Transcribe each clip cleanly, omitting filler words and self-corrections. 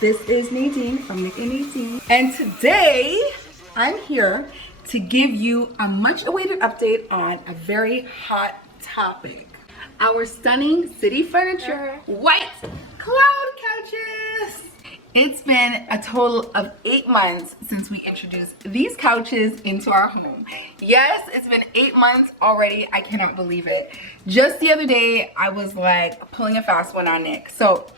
This is Nadine from Nick&Nadine, and today I'm here to give you a much awaited update on a very hot topic. Our stunning city furniture white cloud couches. It's been a total of 8 months since we introduced these couches into our home. Yes, it's been 8 months already. I cannot believe it. Just the other day, I was like pulling a fast one on Nick. So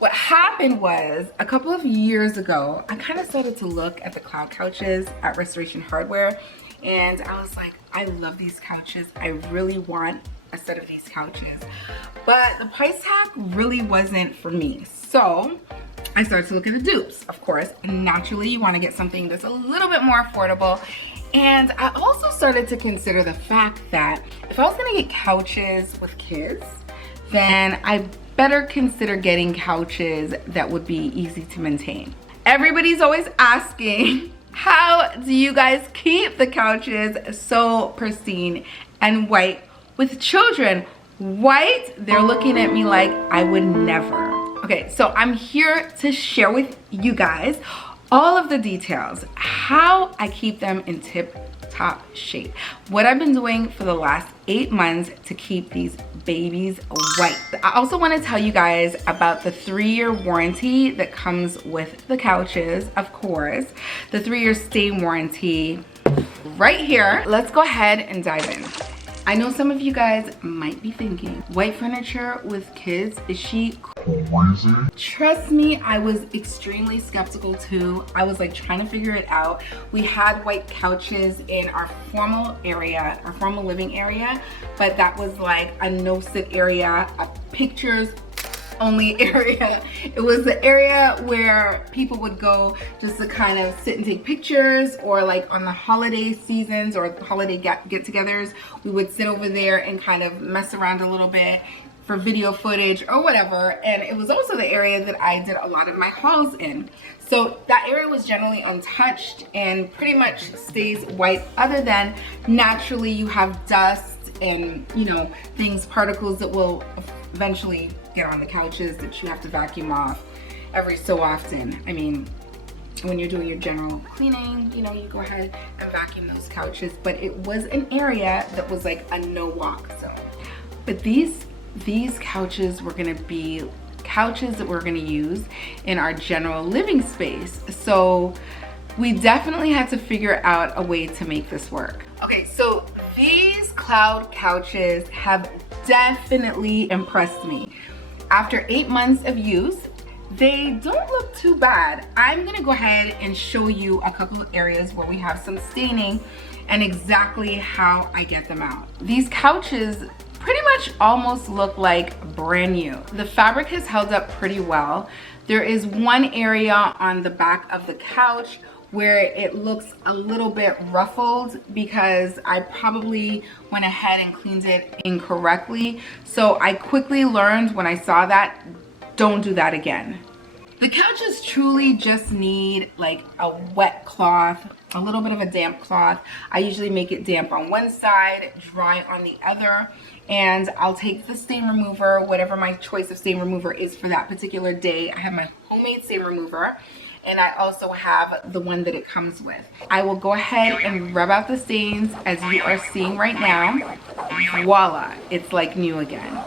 what happened was, a couple of years ago, I kind of started to look at the cloud couches at Restoration Hardware, and I was like, I love these couches. I really want a set of these couches. But the price tag really wasn't for me. So I started to look at the dupes, of course. And naturally, you want to get something that's a little bit more affordable. And I also started to consider the fact that if I was going to get couches with kids, then I better consider getting couches that would be easy to maintain. Everybody's always asking, how do you guys keep the couches so pristine and white with children? White, they're looking at me like I would never. Okay, so I'm here to share with you guys all of the details, how I keep them in tip-top shape, what I've been doing for the last 8 months to keep these babies white. I also want to tell you guys about the 3-year warranty that comes with the couches, of course, the 3-year stain warranty right here. Let's go ahead and dive in. I know some of you guys might be thinking, white furniture with kids, is she crazy? Trust me, I was extremely skeptical too. I was like trying to figure it out. We had white couches in our formal area, our formal living area, but that was like a no-sit area, a pictures only area. It was the area where people would go just to kind of sit and take pictures, or like on the holiday seasons or holiday get-togethers, we would sit over there and kind of mess around a little bit for video footage or whatever. And it was also the area that I did a lot of my hauls in. So that area was generally untouched and pretty much stays white, other than naturally you have dust and, you know, things, particles that will eventually get on the couches that you have to vacuum off every so often. I mean, when you're doing your general cleaning, you know, you go ahead and vacuum those couches, but it was an area that was like a no walk zone. But these couches were gonna be couches that we're gonna use in our general living space. So we definitely had to figure out a way to make this work. Okay, so these cloud couches have definitely impressed me. After 8 months of use, they don't look too bad. I'm gonna go ahead and show you a couple of areas where we have some staining and exactly how I get them out. These couches pretty much almost look like brand new. The fabric has held up pretty well. There is one area on the back of the couch where it looks a little bit ruffled because I probably went ahead and cleaned it incorrectly. So I quickly learned when I saw that, don't do that again. The couches truly just need like a wet cloth, a little bit of a damp cloth. I usually make it damp on one side, dry on the other, and I'll take the stain remover, whatever my choice of stain remover is for that particular day. I have my homemade stain remover, and I also have the one that it comes with. I will go ahead and rub out the stains as you are seeing right now. Voila, it's like new again.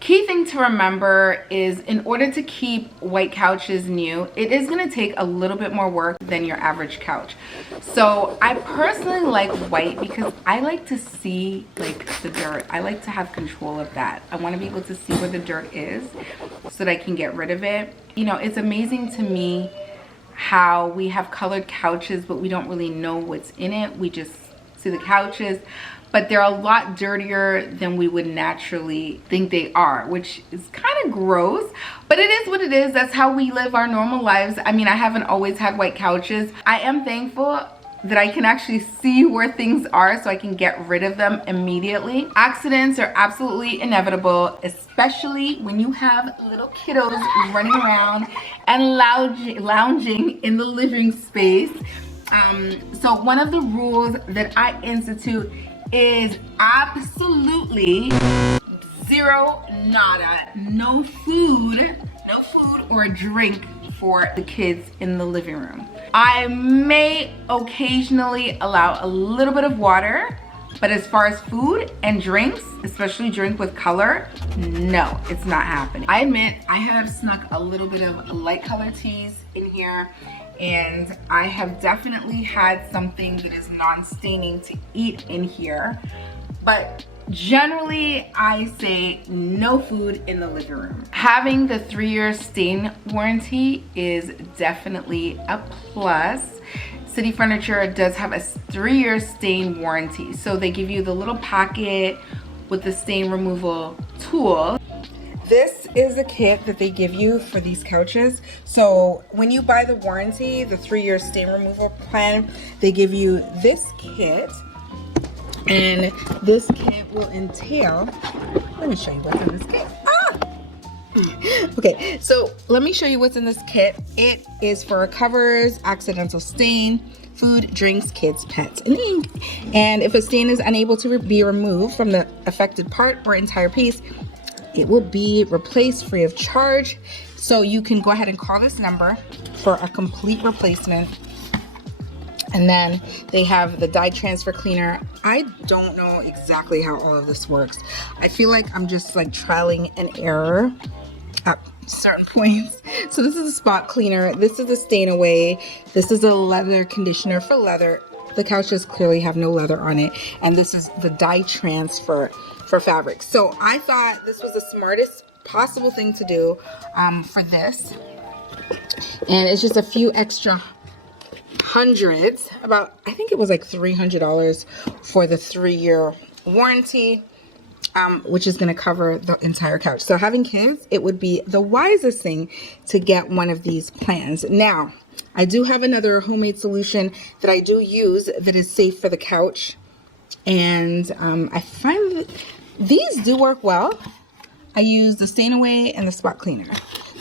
Key thing to remember is, in order to keep white couches new, it is going to take a little bit more work than your average couch. So I personally like white because I like to see like the dirt. I like to have control of that. I want to be able to see where the dirt is so that I can get rid of it. You know, it's amazing to me how we have colored couches, but we don't really know what's in it. We just see the couches, but they're a lot dirtier than we would naturally think they are, which is kind of gross, but it is what it is. That's how we live our normal lives. I mean, I haven't always had white couches. I am thankful that I can actually see where things are so I can get rid of them immediately. Accidents are absolutely inevitable, especially when you have little kiddos running around and lounging in the living space. So one of the rules that I institute is absolutely zero, nada, no food no food or a drink for the kids in the living room. I may occasionally allow a little bit of water, but as far as food and drinks, especially drink with color, no, it's not happening. I admit I have snuck a little bit of light color teas in here, and I have definitely had something that is non-staining to eat in here, but generally I say no food in the living room. Having the 3-year stain warranty is definitely a plus. City Furniture does have a 3-year stain warranty, so they give you the little packet with the stain removal tool. This is a kit that they give you for these couches. So when you buy the warranty, the 3-year stain removal plan, they give you this kit, and this kit will entail, let me show you what's in this kit. Okay, so let me show you what's in this kit. It is for covers, accidental stain, food, drinks, kids, pets, and ink. And if a stain is unable to be removed from the affected part or entire piece, it will be replaced free of charge. So you can go ahead and call this number for a complete replacement. And then they have the dye transfer cleaner. I don't know exactly how all of this works. I feel like I'm just like trialing and error at certain points. So this is a spot cleaner. This is a stain away. This is a leather conditioner for leather. The couches clearly have no leather on it. And this is the dye transfer for fabric. So I thought this was the smartest possible thing to do for this. And it's just a few extra hundreds, about, I think it was like $300 for the 3-year warranty, which is going to cover the entire couch. So having kids, it would be the wisest thing to get one of these plans. Now, I do have another homemade solution that I do use that is safe for the couch, and I find that these do work well. I use the stain away and the spot cleaner.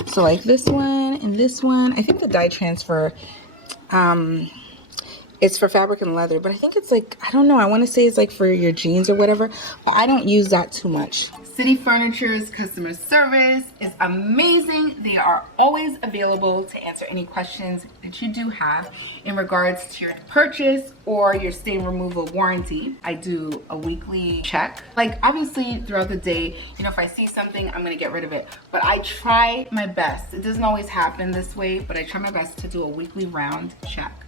So like this one and this one. I think the dye transfer, it's for fabric and leather, but I think it's like, I don't know, I want to say it's like for your jeans or whatever, but I don't use that too much. City Furniture's customer service is amazing. They are always available to answer any questions that you do have in regards to your purchase or your stain removal warranty. I do a weekly check. Like obviously throughout the day, you know, if I see something, I'm gonna get rid of it. But I try my best. It doesn't always happen this way, but I try my best to do a weekly round check.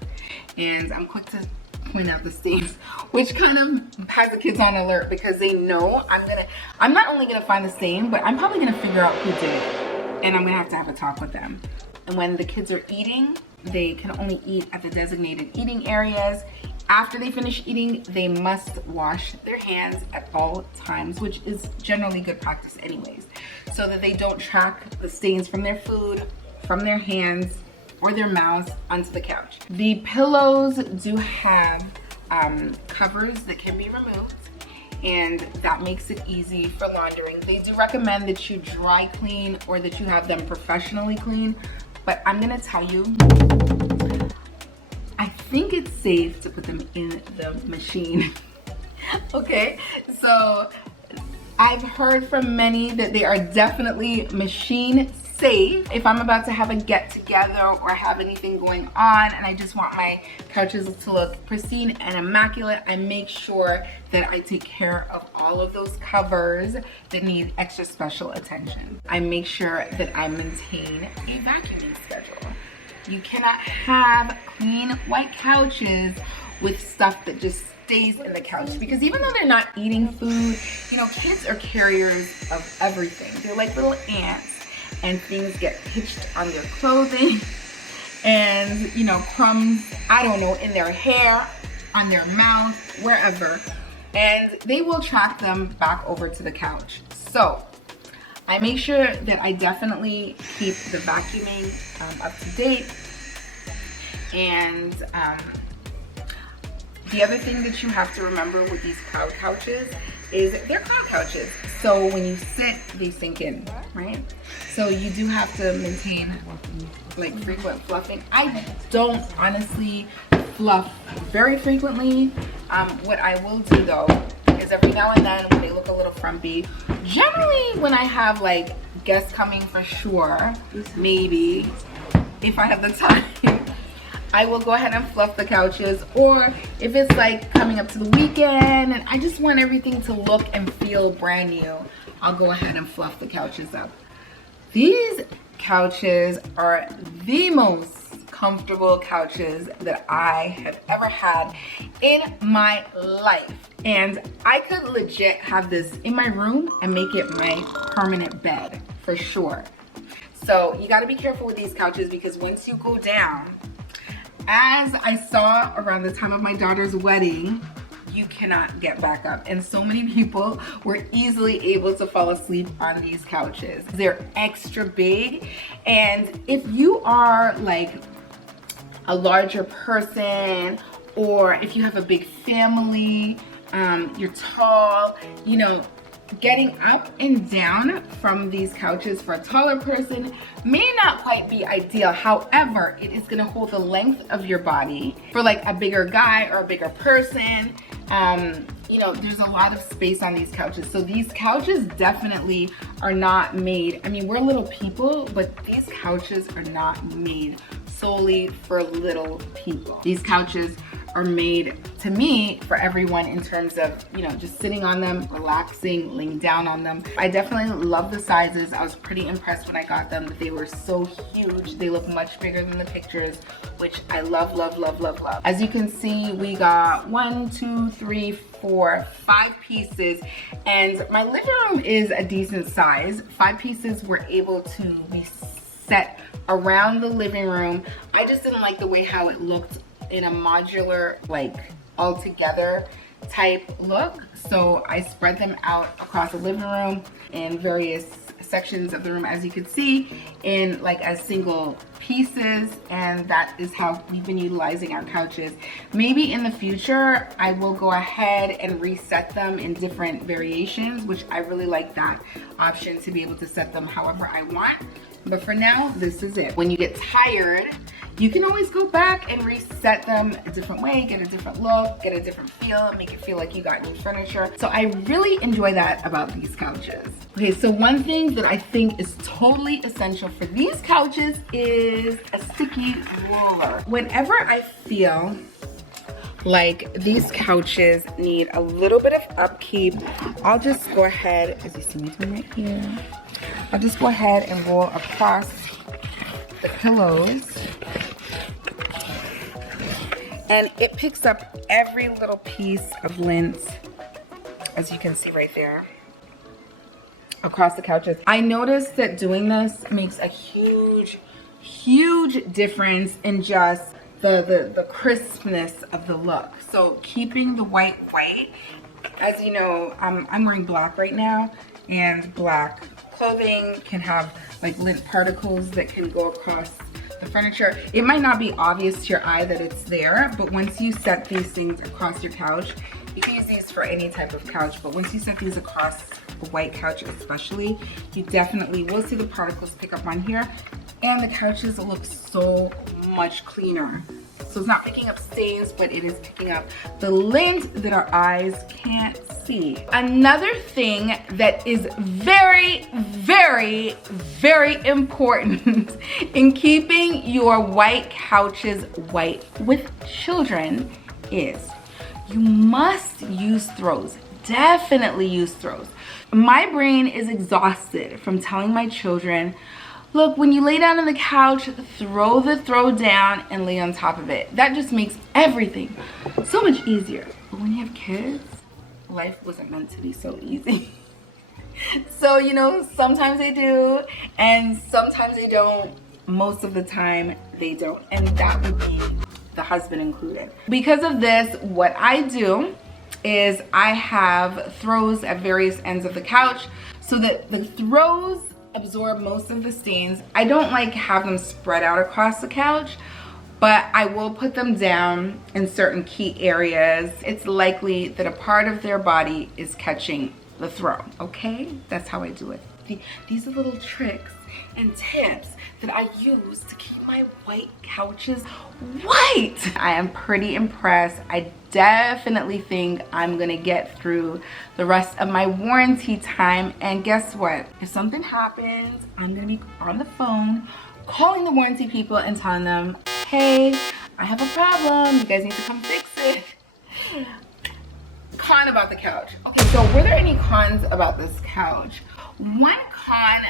And I'm quick to point out the stains, which kind of has the kids on alert because they know I'm not only gonna find the stain, but I'm probably gonna figure out who did it, and I'm gonna have a talk with them. And when the kids are eating, they can only eat at the designated eating areas. After they finish eating, they must wash their hands at all times, which is generally good practice anyways, so that they don't track the stains from their food, from their hands, or their mouths onto the couch. The pillows do have covers that can be removed, and that makes it easy for laundering. They do recommend that you dry clean or that you have them professionally clean, but I'm gonna tell you, I think it's safe to put them in the machine. Okay, so I've heard from many that they are definitely machine safe. If I'm about to have a get together or have anything going on and I just want my couches to look pristine and immaculate, I make sure that I take care of all of those covers that need extra special attention. I make sure that I maintain a vacuuming schedule. You cannot have clean white couches with stuff that just stays in the couch, because even though they're not eating food, you know, kids are carriers of everything. They're like little ants, and things get pitched on their clothing and, you know, crumbs, I don't know, in their hair, on their mouth, wherever, and they will track them back over to the couch. So I make sure that I definitely keep the vacuuming up to date. And the other thing that you have to remember with these cloud couches is they're cloud couches. So when you sit, they sink in, right? So you do have to maintain like frequent fluffing. I don't honestly fluff very frequently. What I will do though is every now and then when they look a little frumpy, generally when I have like guests coming for sure, maybe, if I have the time, I will go ahead and fluff the couches. Or if it's like coming up to the weekend and I just want everything to look and feel brand new, I'll go ahead and fluff the couches up. These couches are the most comfortable couches that I have ever had in my life. And I could legit have this in my room and make it my permanent bed for sure. So you gotta be careful with these couches, because once you go down, as I saw around the time of my daughter's wedding, you cannot get back up. And so many people were easily able to fall asleep on these couches. They're extra big. And if you are like a larger person, or if you have a big family, you're tall, you know, getting up and down from these couches for a taller person may not quite be ideal. However, it is gonna hold the length of your body. For like a bigger guy or a bigger person, you know, there's a lot of space on these couches. So these couches definitely are not made, I mean, we're little people, but these couches are not made solely for little people. These couches are made, to me, for everyone in terms of, you know, just sitting on them, relaxing, laying down on them. I definitely love the sizes. I was pretty impressed when I got them. They were so huge. They look much bigger than the pictures, which I love, love, love, love, love. As you can see, we got 1, 2, 3, 4, 5 pieces, and my living room is a decent size. 5 pieces were able to be set around the living room. I just didn't like the way how it looked in a modular, like all together type look. So I spread them out across the living room in various sections of the room, as you can see, in like as single pieces. And that is how we've been utilizing our couches. Maybe in the future, I will go ahead and reset them in different variations, which I really like that option, to be able to set them however I want. But for now, this is it. When you get tired, you can always go back and reset them a different way, get a different look, get a different feel, make it feel like you got new furniture. So I really enjoy that about these couches. Okay, so one thing that I think is totally essential for these couches is a sticky ruler. Whenever I feel like these couches need a little bit of upkeep, I'll just go ahead, as you see me doing right here, I'll just go ahead and roll across the pillows, and it picks up every little piece of lint, as you can see right there, across the couches. I noticed that doing this makes a huge, huge difference in just the crispness of the look. So keeping the white, as you know, I'm wearing black right now, and black clothing can have like lint particles that can go across the furniture. It might not be obvious to your eye that it's there, but once you set these things across your couch, you can use these for any type of couch, but once you set these across a white couch especially, you definitely will see the particles pick up on here, and the couches look so much cleaner. So it's not picking up stains, but it is picking up the lint that our eyes can't see. Another thing that is very, very, very important in keeping your white couches white with children is you must use throws. Definitely use throws. My brain is exhausted from telling my children, look, when you lay down on the couch, throw the throw down and lay on top of it. That just makes everything so much easier. But when you have kids, life wasn't meant to be so easy. So, you know, sometimes they do, and sometimes they don't. Most of the time, they don't. And that would be the husband included. Because of this, what I do is I have throws at various ends of the couch so that the throws absorb most of the stains. I don't like have them spread out across the couch, but I will put them down in certain key areas. It's likely that a part of their body is catching the throw, okay? That's how I do it. These are little tricks and tips that I use to keep my white couches white. I am pretty impressed. I definitely think I'm gonna get through the rest of my warranty time. And guess what? If something happens, I'm gonna be on the phone calling the warranty people and telling them, hey, I have a problem. You guys need to come fix it. Con about the couch. Okay, so were there any cons about this couch? One con,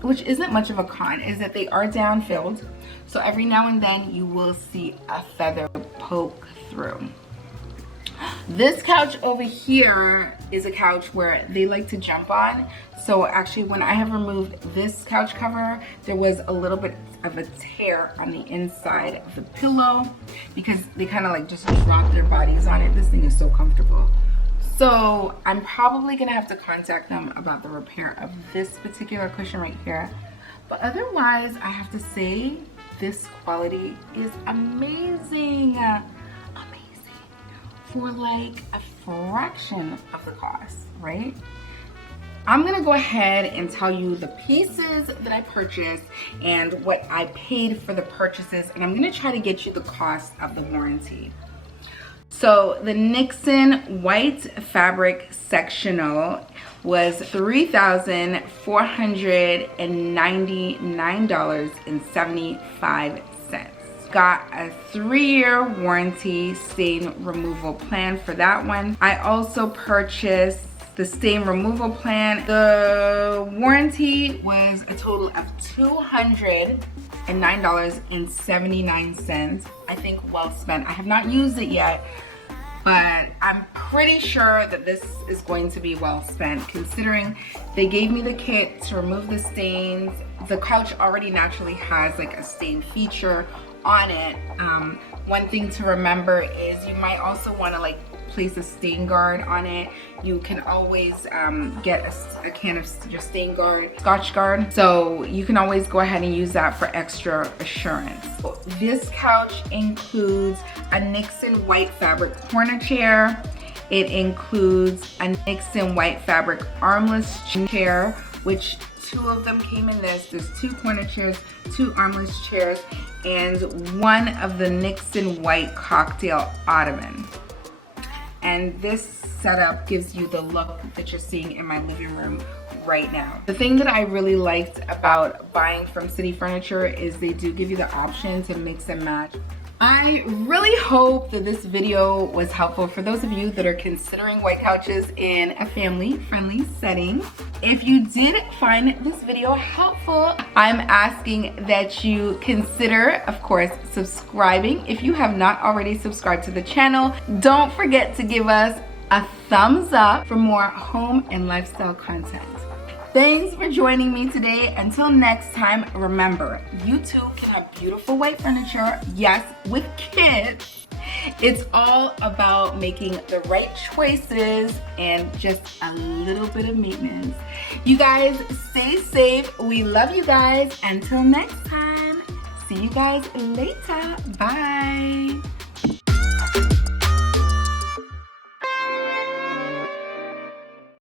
which isn't much of a con, is that they are down-filled. So every now and then you will see a feather poke through. This couch over here is a couch where they like to jump on. So actually when I have removed this couch cover, there was a little bit of a tear on the inside of the pillow because they kind of like just drop their bodies on it. This thing is so comfortable. So I'm probably gonna have to contact them about the repair of this particular cushion right here. But otherwise, I have to say this quality is amazing. For like a fraction of the cost, right? I'm gonna go ahead and tell you the pieces that I purchased and what I paid for the purchases, and I'm gonna try to get you the cost of the warranty. So the Nixon white fabric sectional was $3,499.75. Got a 3-year warranty stain removal plan for that one. I also purchased the stain removal plan. The warranty was a total of $209.79. I think well spent. I have not used it yet, but I'm pretty sure that this is going to be well spent considering they gave me the kit to remove the stains. The couch already naturally has like a stain feature on it. One thing to remember is you might also want to like place a stain guard on it. You can always get a can of your stain guard, Scotch Guard. So you can always go ahead and use that for extra assurance. This couch includes a Nixon white fabric corner chair. It includes a Nixon white fabric armless chair, which 2 of them came in this. There's 2 corner chairs, 2 armless chairs, and 1 of the Nixon white cocktail ottoman. And this setup gives you the look that you're seeing in my living room right now. The thing that I really liked about buying from City Furniture is they do give you the option to mix and match. I really hope that this video was helpful for those of you that are considering white couches in a family-friendly setting. If you did find this video helpful, I'm asking that you consider, of course, subscribing. If you have not already subscribed to the channel, don't forget to give us a thumbs up for more home and lifestyle content. Thanks for joining me today. Until next time, remember, you too can have beautiful white furniture, yes, with kids. It's all about making the right choices and just a little bit of maintenance. You guys stay safe. We love you guys. Until next time, see you guys later. Bye.